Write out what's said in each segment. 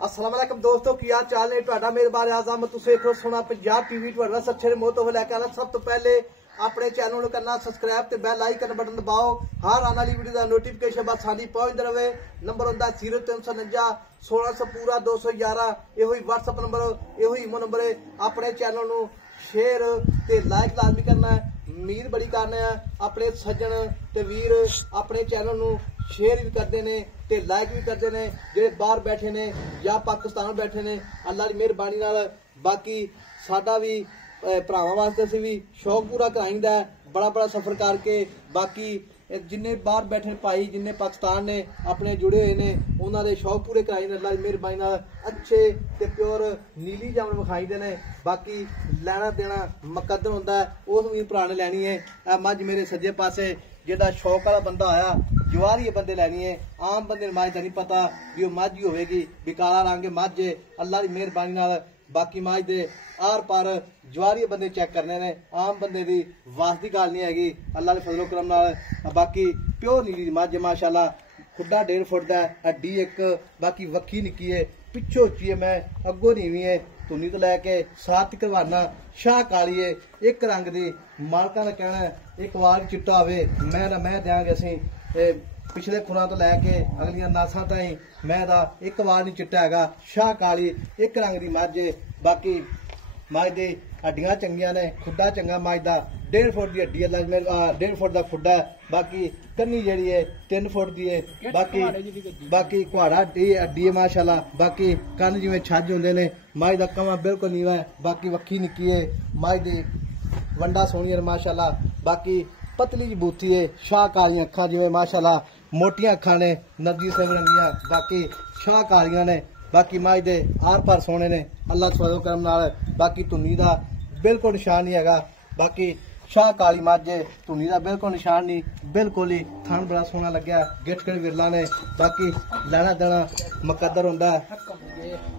अस्सलाम वालेकुम दोस्तों, की हाल चाल है तुहाडा। मेरे बारे आज़म तुसीं देखो सोना पंजाब टीवी तुहाडा सच्चे मोह तो लैके आना। सब तो पहले अपने चैनल करना सबसक्राइब ते बैल आइकन बटन दबाओ, हर आने वाली वीडियो का नोटिफिकेशन बस साडी पहुंचती रहे। नंबर होंदा 0349 1600 पूरा 211। यो ही व्हाट्सएप नंबर, यो ही इमो नंबर है। अपने चैनल नू शेयर ते लाइक लाजमी करना है। उम्मीद बड़ी करने अपने सज्जन ते वीर अपने चैनल नू शेयर भी करते हैं ते लाइक भी करते हैं, जो बाहर बैठे ने या पाकिस्तान बैठे ने। अल्लाह की मेहरबानी नाल बाकी साडा भी भरावां वास्ते असीं भी शौक पूरा कराईंदा है, बड़ा बड़ा सफर करके। बाकी जिन्ने बाहर बैठे भाई जिन्ने पाकिस्तान ने अपने जुड़े हुए ने उन्होंने दे शौक पूरे कराई ने। अल्लाह की मेहरबानी नाल अच्छे ते प्योर नीली जामन विखाईंदे ने। बाकी लैना देना मुकद्दर हुंदा है, उस भी भरा ने लैनी है। मझ मेरे सज्जे पासे जेड़ा शौक वाला बंदा आया जवारी बंदे लैनी है। आम बंदे मझ का नहीं पता भी वह मझ ही होगी, भी काला रंग मझ है। अल्लाह की मेहरबानी नाल बाकी मझ दे आर पार जवारी बंदे चेक करने ने, आम बंदे की वास की गल नहीं हैगी। अल्लाह के फजलो करम नाल बाकी प्योर नीली मझ माशाअल्लाह। खुड्डा 1.5 फुट का, हड्डी एक, बाकी वक्की निकी है, पिछो उच्ची है, मैं अगों नीवी है। धुनी तो लैके सात करवाना शाह काली है, एक रंग की। मालका का कहना एक वार चिट्टा आवे मैं देंगे असी। पिछले खुरा तो लैके अगलिया नासा ताई मैं एक वार नहीं चिट्टा है। शाह काली एक रंग की मझ है। बाकी मझ दी हड्डियां चंगियां ने, खुड्डा चंगा मझ का। 1.5 फुट की हड्डी है, 1.5 फुट का खुड्डा है। बाकी कन्नी जी है 3 फुट की है। बाकी कुहाड़ा हड्डी है माशाअल्लाह। बाकी कन्न जिवें छज होंदे ने। मझ का कमा बिल्कुल नीवा है। बाकी वक्खी निकी है, मझ दी वंडा सोहनी है माशाअल्लाह। बाकी पतली जी बूथी है, शाह कालियां अखां जिवें माशाअल्लाह, मोटियां अखां ने, नदी से रंगियां। बाकी शाह कालियां ने। बाकी मझ दे आर पार सोने ने अल्लाह फजल करम नाल। बाकी धुनी का बिल्कुल निशान नहीं है। बाकी शाह काली मझ है, धुनी का बिल्कुल निशान नहीं, बिल्कुल ही थन बड़ा सोहना लग्या। गिठ गिठ विरला ने। बाकी लैना देना मुकद्दर हुंदा है।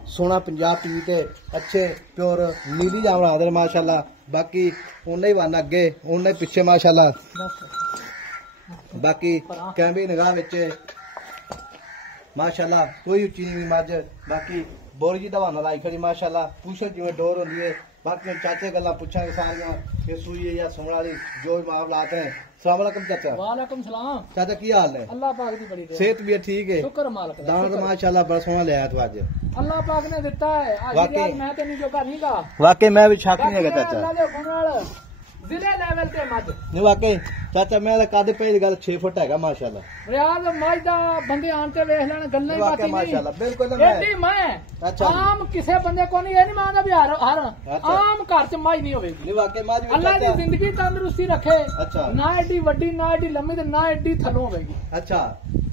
सोना पंजाब टीवी ते अच्छे प्योर नीली जामन आदर माशाअल्लाह। बाकी उन्हें ही वन अगे उन्हें पिछे माशाअल्लाह। बाकी कैमरी निगाह विच माशाअल्लाह कोई उच्ची नहीं मझ। बाकी बोरी जी दवाना लाई खड़ी माशाअल्लाह। पूछो जिवें डोर होंदी है। बाकी चाचे गल्लां पुछांगे सारियां, ये सूई है या सुमण वाली जो भी मामलात हैं। अस्सलाम वालेकुम चाचा। वालेकुम सलाम चाचा की हाल है? अल्लाह पाक दी बड़ी सेहत भी ठीक है? शुक्र मालिक दा। दाना तो माशाअल्लाह बड़ा सोहना लिया तू अज। अल्लाह पाक ने दिता है। आज मैं ते नहीं जोगा नहीं गा। वाकई मैं भी शक नहीं है चाचा। अल्लाह दे हुक्म नाल जिले लेवल ते मझ नहीं वाकई चाचा मैं कद पे गल 6 फुट है माशाअल्लाह। रियाज मझ दा बंदे आन ते वेख लेन गल्लां ही बाती नहीं माशाअल्लाह बिल्कुल। एडी मैं अच्छा आम किसे बंदे को नहीं, ये नहीं मानदा भी हर आम घर च मझ नहीं होवेगी। नहीं वाकई मझ अल्लाह दी जिंदगी तंदुरुस्ती रखे। अच्छा ना एडी वड्डी ना एडी लंबी ते ना एडी थल्लों होवेगी। अच्छा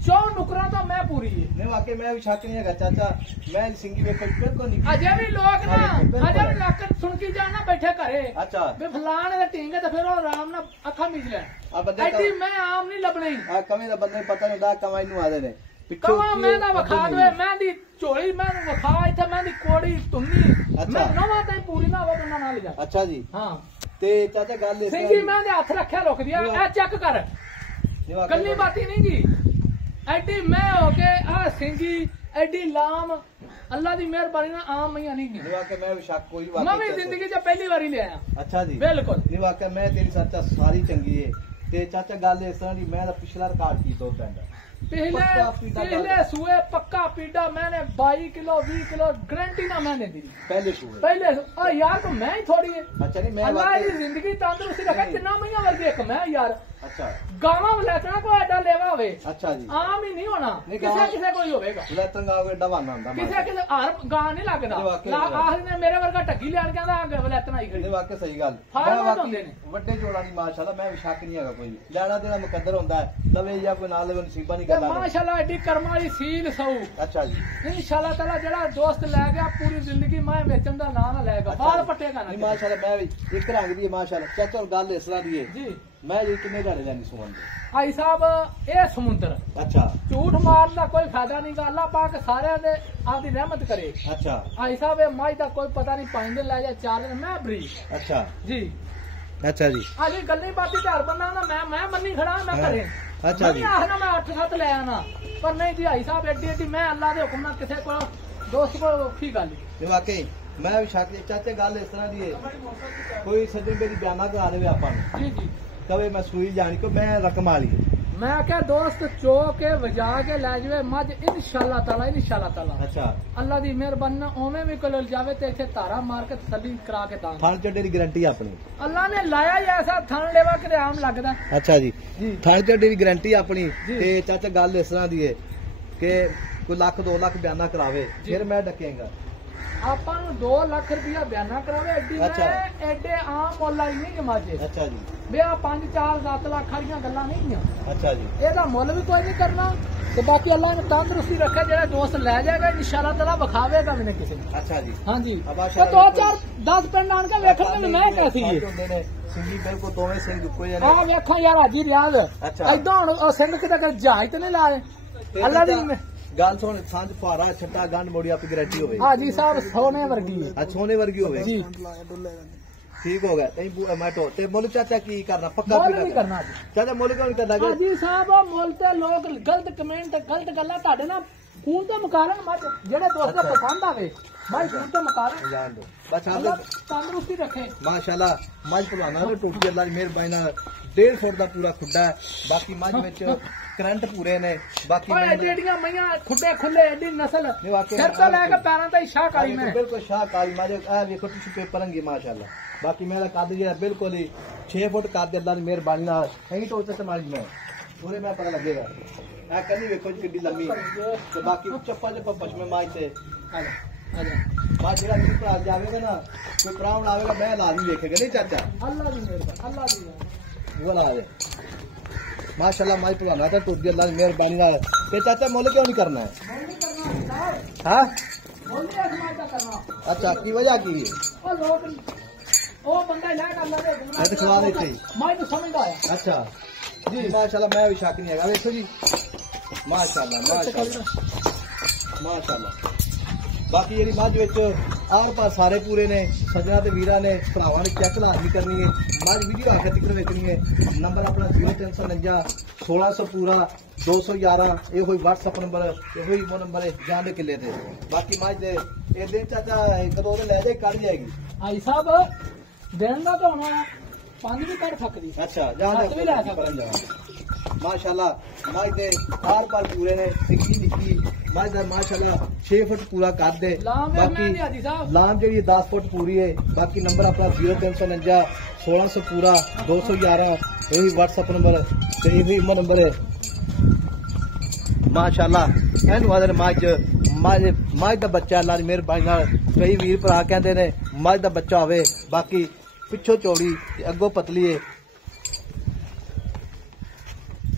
100 नुकरा तो मैं पूरी है। नहीं वाकई मैं भी शक नहीं है चाचा। मैं सिंगी वेख बिल्कुल नहीं। अजे भी लोग ना अजे भी लक सुन के जाना बैठे घरे। अच्छा बे फलाने दे टींगे ते फिर वो आराम ना अखा मीच ले। एडी मैं आम नहीं लबनी। आ कमी दा बंदे पता नहीं दा कमाई नु आदे ने कमा मैं दा वखा दे मैं दी झोली मैं वखा इथे मैं दी कोड़ी तुन्नी। मैं नवा ते पूरी ना हो बंदा ना ले जा। अच्छा जी हां ते चाचा गल इस सिंगी मैं दे हाथ रखया रोक दिया। ए चेक कर कल्ली बाती नहीं जी। एडी मैं होके आ सिंगी एडी लाम अल्लाह दी मेहरबानी ना आम मैया नहीं है। वाकई मैं भी शक कोई वाकई मैं भी जिंदगी च पहली बारी ले आया। अच्छा जी बिल्कुल नहीं वाकई मैं तेरी चाचा सारी चंगी है। ते चाचा गल इस तरह दी मैं पिछला रिकॉर्ड की दो पिंड पहले सुए पक्का पीटा मैंने 22 किलो 20 किलो गारंटी ना मैंने दी पहले सुए पहले। और यार तो मैं ही थोड़ी है। अच्छा नहीं मैं अल्लाह की जिंदगी तंदुरुस्ती रखे जिन्ना मैया वर्गी एक मैं यार। अच्छा गावा वलैतना को एडा लेवा होवे। अच्छा जी आम ही नहीं होना, किसे किसे कोई होवेगा। वलैतन गाँव एडा वाना हुंदा किसे किसे हर गां नहीं लगदा। आखिर ने मेरे वर्गा टग्गी लेन कहंदा आगे वलैतना ही खड़ी। वाकई सही गल वड्डे जोड़ा दी माशाअल्लाह मैं भी शक नहीं है कोई। लेना देना मुकद्दर हुंदा है, लवे या कोई ना लवे नसीबा नहीं करदा माशाअल्लाह। एडी कर्म वाली सील सौ। अच्छा जी इंशाअल्लाह ताला जेड़ा दोस्त ले गया पूरी जिंदगी मैं बेचन दा ना ना लेगा बाल पट्टेगा ना। माशाअल्लाह मैं भी एक रंग दी माशाअल्लाह। चाचा गल इस तरह दी है जी मैं जी किन्ने घड़े जानी सुमन दे आई साहब ए समुंदर। अच्छा झूठ मारन दा कोई फायदा नहीं गा। अल्लाह पाक सारे दे आपदी रहमत करे। अच्छा आई साहब ए मझ दा कोई पता नहीं 5 दिन ले जा 4 दिन मैं बरी। अच्छा जी अच्छा जी अजी गल्ली बाती घर बंदा ना मैं मन्नी खड़ा मैं करे। अच्छा जी आखना मैं 8-7 ले आना पर नहीं जी आई साहब एडी एडी मैं अल्लाह दे हुक्म नाल किसे को दोस्त को औखी गल वाकई मैं भी शक चाचे गल इस तरह दी है कोई सज्जन मेरी बयाना करा दे आपा जी जी कवे मैं सूई जानी को मैं रकम वाली मैं क्या दोस्त चो के वजा के लै जावे मझ इंशाअल्लाह ताला अच्छा अल्लाह दी मेहरबानी ओवें भी कोल जावे ते इथे तारा मार के तसल्ली करा के दान थान चड्डे दी गारंटी अपनी अल्लाह ने लाया ही ऐसा थान लेवा के आम लगदा अच्छा जी थान चड्डे दी गारंटी अपनी ते चाचा गल इस तरह दी है कि कोई लाख 2 लाख बयाना करावे फिर मैं डकेगा ਆਪਾਂ ਨੂੰ 2 ਲੱਖ ਰੁਪਇਆ ਬਿਆਨਾ ਕਰਾਵੇ ਐਡੀ ਐਡੇ ਆਮ ਮੁੱਲ ਆਈ ਨਹੀਂ ਜਮਾਜੇ ਅੱਛਾ ਜੀ ਵੀ ਆ 5 4 7 ਲੱਖ ਵਾਲੀਆਂ ਗੱਲਾਂ ਨਹੀਂ ਆ ਅੱਛਾ ਜੀ ਇਹਦਾ ਮੁੱਲ ਵੀ ਕੋਈ ਨਹੀਂ ਕਰਨਾ ਤੇ ਬਾਕੀ ਅੱਲਾਹ ਨੇ ਤੰਦਰੁਸਤੀ ਰੱਖੇ ਜਿਹੜਾ ਦੋਸਤ ਲੈ ਜਾਏਗਾ ਇਨਸ਼ਾਅੱਲਾਹ ਤਾਲਾ ਵਿਖਾਵੇਗਾ ਮੈਨੂੰ ਕਿਸੇ ਨੂੰ ਅੱਛਾ ਜੀ ਹਾਂਜੀ ਤੇ 2 4 10 ਪਿੰਡ ਆਣ ਕੇ ਵੇਖਣ ਨੂੰ ਮੈਂ ਕਹੀ ਸੀ ਸਿੰਘੀ ਬਿਲਕੁਲ ਦੋਵੇਂ ਸਿੰਘ ਕੋਈ ਆ ਵੇਖਾਂ ਯਾਰ ਹਾਜੀ ਰਿਆਜ਼ ਐਦਾਂ ਹੁਣ ਸਿੰਘ ਕਿਤੇ ਕਰ ਜਹਾਜ਼ ਤੇ ਨਹੀਂ ਲਾਏ ਅੱਲਾਹ ਦੀ गल सुन सांझ पारा छट्टा गंढ मोड़ी आपकी गारंटी होवे हाजी साहब सोने वर्गी है सोने वर्गी होवे जी ठीक हो गया नहीं मैटो ते मोल चाचा की करना पक्का नहीं करना चाचा मोल क्यों नहीं करना हाजी साहब मोल ते लोग गलत कमेंट गलत गल्ला ताडे ना खून तो मुकारण मत जेड़े दोस्त पसंद आवे भाई खून तो मुकारण जान दो बस आप तंदुरुस्ती रखे माशाल्लाह मज पलवाना ने टोटी अल्लाह दी मेहरबानी नाल 1.5 फुट दा पूरा खुड्डा है बाकी मज विच करंट पूरे ने बाकी जेड़ियां मैयां खुड्डे खुले एडी नस्ल सिर तो लेके पैरां तक शाह काली में बिल्कुल शाह काली मज आ देखो टिश्यू पेपर रंगी माशाल्लाह बाकी मेरा कद जे बिल्कुल ही 6 फुट कद अल्लाह दी मेहरबानी नाल कहीं टोचे ते मज में पूरे में पता लगेगा आ कनी देखो किड्डी लंबी तो बाकी चप्पा चप्पा पश्चिम माज ते मां जेड़ा मेरे भरा जावेगा ना कोई प्राण आवेगा मैं लाजमी देखेगा नहीं चाचा अल्लाह दी मेहरबानी अल्लाह दी वो ला दे माशाल्लाह माई पलाना था टूट गया अल्लाह मेहरबानी नाल ते चाचा मोल क्यों नहीं करना है हां अच्छा की वजह की है ओ बंदा ले कर ले मैं तो खवा दी थी मैं तो समझदा है अच्छा जी माशाल्लाह मैं भी शक नहीं है देखो जी माशाल्लाह माशाल्लाह बाकी जी मझ आर पार सारे पूरे ने सजना ते वीरा ने भरावां ने चेक लाजमी करनी है मझ वीडियो आखिर तक वेचनी है नंबर अपना 0349 1600 पूरा 211 ये कोई व्हाट्सएप नंबर ये वो नंबर है जान दे किले थे बाकी मझ दे ए दिन चाचा कदों ले जाए कट जाएगी आई साहब दिन का तो होना 5 भी कट सकदी अच्छा जान दे माशाल्लाह मझ दे आर पार पूरे ने निक्की निक्की मझ दा माशाल्लाह 6 फुट पूरा कर दे बाकी लाम जी 10 फुट पूरी है बाकी नंबर अपना 0349 1600 पूरा 211 यही व्हाट्सएप नंबर ते यही नंबर है माशाल्लाह एनु आदर मझ दा बच्चा अल्लाह दी मेहरबानी नाल कई वीर भरा कहंदे ने मझ दा बच्चा होवे बाकी पिछो चौड़ी अगो पतली है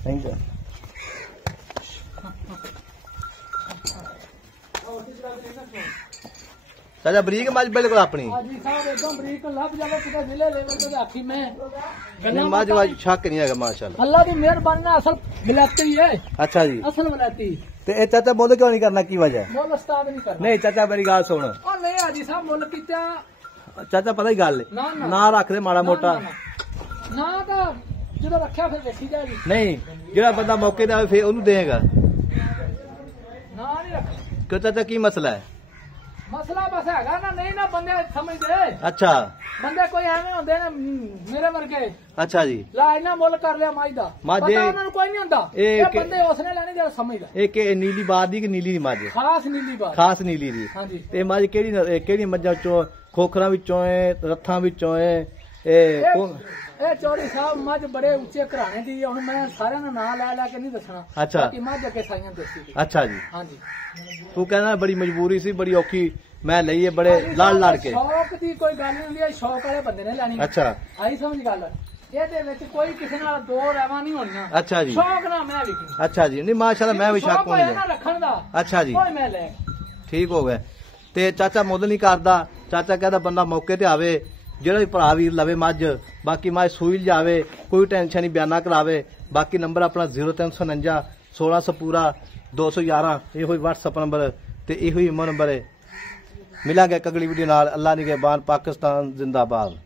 थैंक यू चाचा बरीक मज बिल्कुल अपनी मज शक नहीं है माशाल्लाह अल्लाह की मेहरबानी असल विलायती है अच्छा जी असल विलायती ते चाचा मुल क्यों नहीं करना की वजह मुल उस्ताद नहीं करना नहीं चाचा मेरी गल सुन नहीं हाजी साहब मुल कित्या चाचा पता ही गल ना रख दे माड़ा मोटा ना तो जो रखा फिर देखी जाएगी नहीं जेड़ा बंदा मौके ते आवे फिर ओनू देगा ना नहीं रख क्यों चाचा की मसला है मसला बस है ना नहीं ना बंदे समझते अच्छा बंदे कोई एवं होंगे ना मेरे वर्गे अच्छा जी ला इना मुल कर लिया मज दा कोई नहीं होंदा बंदे उसने लेने जरा समझदा एक नीली बात दी कि नीली मज खास नीली बात खास नीली दी हां जी ते मज केड़ी मज्जां चो खोखरा विचों है रथां विचों है ए चौधरी साहब मझ बड़े उच्चे घराने दी हुण मैं सारे दा नाम ला के नहीं दसना अच्छा कि मझ अगे साइयां देसी अच्छा जी हां जी तू कहना बड़ी मजबूरी सी बड़ी औखी मैं लईए बड़े लाड़ के शौक दी कोई गल नहीं हुंदी शौक वाले बंदे ने लैनी अच्छा आई समझ गल ਇਹਦੇ ਵਿੱਚ ਕੋਈ ਕਿਸੇ ਨਾਲ ਦੋ ਰਹਿਵਾਂ ਨਹੀਂ ਹੋਣੀਆਂ ਅੱਛਾ ਜੀ ਸ਼ੌਕ ਨਾਲ ਮੈਂ ਵੀ ਅੱਛਾ ਜੀ ਨਹੀਂ ਮਾਸ਼ਾਅੱਲਾ ਮੈਂ ਵੀ ਸ਼ੱਕ ਹੋ ਗਿਆ ਰੱਖਣ ਦਾ ਅੱਛਾ ਜੀ ਕੋਈ ਮੈਂ ਲੈ ਠੀਕ ਹੋ ਗਿਆ ਤੇ ਚਾਚਾ ਮੁੱਲ ਨਹੀਂ ਕਰਦਾ ਚਾਚਾ ਕਹਿੰਦਾ ਬੰਦਾ ਮੌਕੇ ਤੇ ਆਵੇ ਜਿਹੜਾ ਵੀ ਭਰਾ ਵੀਰ ਲਵੇ ਮੱਝ ਬਾਕੀ ਮੱਝ ਸੂਈ ਜਾਵੇ ਕੋਈ ਟੈਨਸ਼ਨ ਨਹੀਂ ਬਿਆਨਾ ਕਰਾਵੇ ਬਾਕੀ ਨੰਬਰ ਆਪਣਾ 0349 1600 ਪੂਰਾ 211 ਇਹੋ ਹੀ WhatsApp ਨੰਬਰ ਤੇ ਇਹੋ ਹੀ ਇਮੋ ਨੰਬਰ ਹੈ ਮਿਲਾਂਗੇ ਅਗਲੀ ਵੀਡੀਓ ਨਾਲ ਅੱਲਾ ਨਿਗਹਿਬਾਨ ਪਾਕਿਸਤਾਨ ਜ਼ਿੰਦਾਬਾਦ।